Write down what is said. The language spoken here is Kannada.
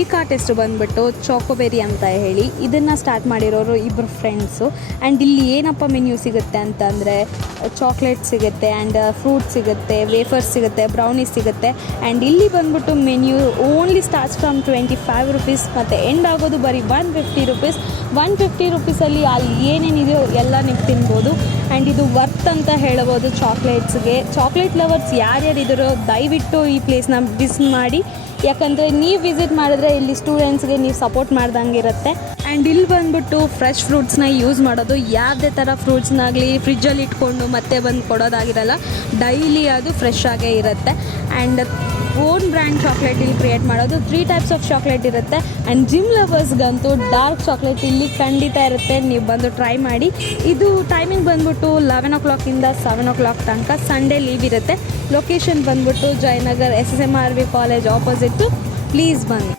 ಈ ಟೆಸ್ಟ್ ಬಂದುಬಿಟ್ಟು ಚಾಕೋಬೇರಿ ಅಂತ ಹೇಳಿ ಇದನ್ನು ಸ್ಟಾರ್ಟ್ ಮಾಡಿರೋರು ಇಬ್ಬರು ಫ್ರೆಂಡ್ಸು. ಆ್ಯಂಡ್ ಇಲ್ಲಿ ಏನಪ್ಪ ಮೆನ್ಯೂ ಸಿಗುತ್ತೆ ಅಂತಂದರೆ ಚಾಕ್ಲೇಟ್ ಸಿಗುತ್ತೆ ಆ್ಯಂಡ್ ಫ್ರೂಟ್ ಸಿಗುತ್ತೆ, ವೇಫರ್ಸ್ ಸಿಗುತ್ತೆ, ಬ್ರೌನೀಸ್ ಸಿಗುತ್ತೆ. ಆ್ಯಂಡ್ ಇಲ್ಲಿ ಬಂದುಬಿಟ್ಟು menu only starts from 25 rupees ಮತ್ತು ಎಂಡ್ ಆಗೋದು ಬರೀ 150 ರುಪೀಸ್. 150 ರುಪೀಸಲ್ಲಿ ಅಲ್ಲಿ ಏನೇನಿದೆಯೋ ಎಲ್ಲ ನೀವು ತಿನ್ಬೋದು. ಆ್ಯಂಡ್ ಇದು ವರ್ತ್ ಅಂತ ಹೇಳ್ಬೋದು ಚಾಕ್ಲೇಟ್ಸ್ಗೆ. ಚಾಕ್ಲೇಟ್ ಲವರ್ಸ್ ಯಾರ್ಯಾರಿದ್ದಾರೋ ದಯವಿಟ್ಟು ಈ ಪ್ಲೇಸ್ನ ವಿಸಿಟ್ ಮಾಡಿ. ಯಾಕಂದರೆ ನೀವು ವಿಸಿಟ್ ಮಾಡಿದ್ರೆ ಇಲ್ಲಿ ಸ್ಟೂಡೆಂಟ್ಸ್ಗೆ ನೀವು ಸಪೋರ್ಟ್ ಮಾಡ್ದಂಗೆ ಇರುತ್ತೆ. ಆ್ಯಂಡ್ ಇಲ್ಲಿ ಬಂದುಬಿಟ್ಟು ಫ್ರೆಶ್ ಫ್ರೂಟ್ಸ್ನ ಯೂಸ್ ಮಾಡೋದು. ಯಾವುದೇ ಥರ ಫ್ರೂಟ್ಸ್ನಾಗಲಿ ಫ್ರಿಜ್ಜಲ್ಲಿ ಇಟ್ಕೊಂಡು ಮತ್ತೆ ಬಂದು ಕೊಡೋದಾಗಿರಲ್ಲ, ಡೈಲಿ ಅದು ಫ್ರೆಶ್ ಆಗೇ ಇರುತ್ತೆ. ಆ್ಯಂಡ್ ಓನ್ ಬ್ರ್ಯಾಂಡ್ ಚಾಕ್ಲೇಟ್ ಇಲ್ಲಿ ಕ್ರಿಯೇಟ್ ಮಾಡೋದು. 3 ಟೈಪ್ಸ್ ಆಫ್ ಚಾಕ್ಲೇಟ್ ಇರುತ್ತೆ. ಆ್ಯಂಡ್ ಜಿಮ್ ಲವರ್ಸ್ಗಂತೂ ಡಾರ್ಕ್ ಚಾಕ್ಲೇಟ್ ಇಲ್ಲಿ ಖಂಡಿತ ಇರುತ್ತೆ, ನೀವು ಬಂದು ಟ್ರೈ ಮಾಡಿ. ಇದು ಟೈಮಿಂಗ್ ಬಂದುಬಿಟ್ಟು 11 o'clock-ಇಂದ 7 o'clock ತನಕ. ಸಂಡೇ ಲೀವ್ ಇರುತ್ತೆ. ಲೊಕೇಶನ್ ಬಂದುಬಿಟ್ಟು Jayanagar SSMRV college opposite. Please ಬನ್ನಿ.